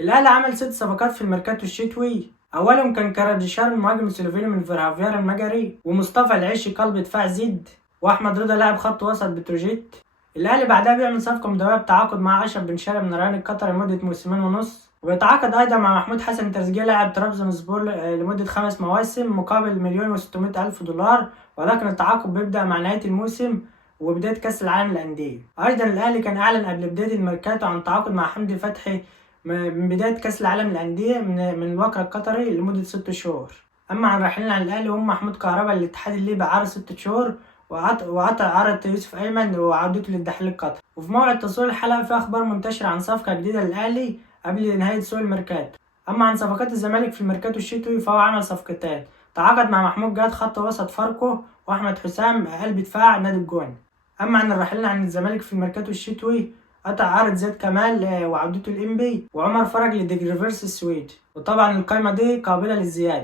الاهلي عمل 6 صفقات في الميركاتو الشتوي. اولهم كان كاراديشار المهاجم السلوفيني من فيرافيار المجري، ومصطفى العيشي قلب دفاع زد، واحمد رضا لاعب خط وسط بتروجيت. الاهلي بعدها بيعمل صفقه مدويه بتعاقد مع اشرف بن شرقي من الريان القطري لمده موسمين ونص، وبيتعاقد ايضا مع محمود حسن تريزيجيه لاعب طرابزونسبور لمده 5 مواسم مقابل 1,600,000 دولار، ولكن التعاقد بيبدا مع نهايه الموسم وبدايه كاس العالم للانديه. ايضا الاهلي كان اعلن قبل بدايه الميركاتو عن تعاقد مع حمدي فتحي من بداية كأس العالم للأندية من الوكر القطري لمدة 6 شهور. أما عن راحلين عن الأهلي هم محمود كهربا الاتحاد الليبي عرض 6 شهور، وعطى عرض يوسف أيمن وعودته للدحيل القطري. وفي موعد تصوير الحلقة في أخبار منتشرة عن صفقة جديدة للأهلي قبل نهاية سوق الميركاتو. أما عن صفقات الزمالك في الميركاتو الشتوي فهو عمل صفقتين، تعاقد مع محمود جاد خط وسط فاركو، وأحمد حسام قلب دفاع نادي الجونة. أما عن الراحلين عن الزمالك في الميركاتو الشتوي قطع عرض زياد كمال وعودته الإنبي، وعمر فرج لديجريفيرس السويد. وطبعا القائمة دي قابلة للزيادة.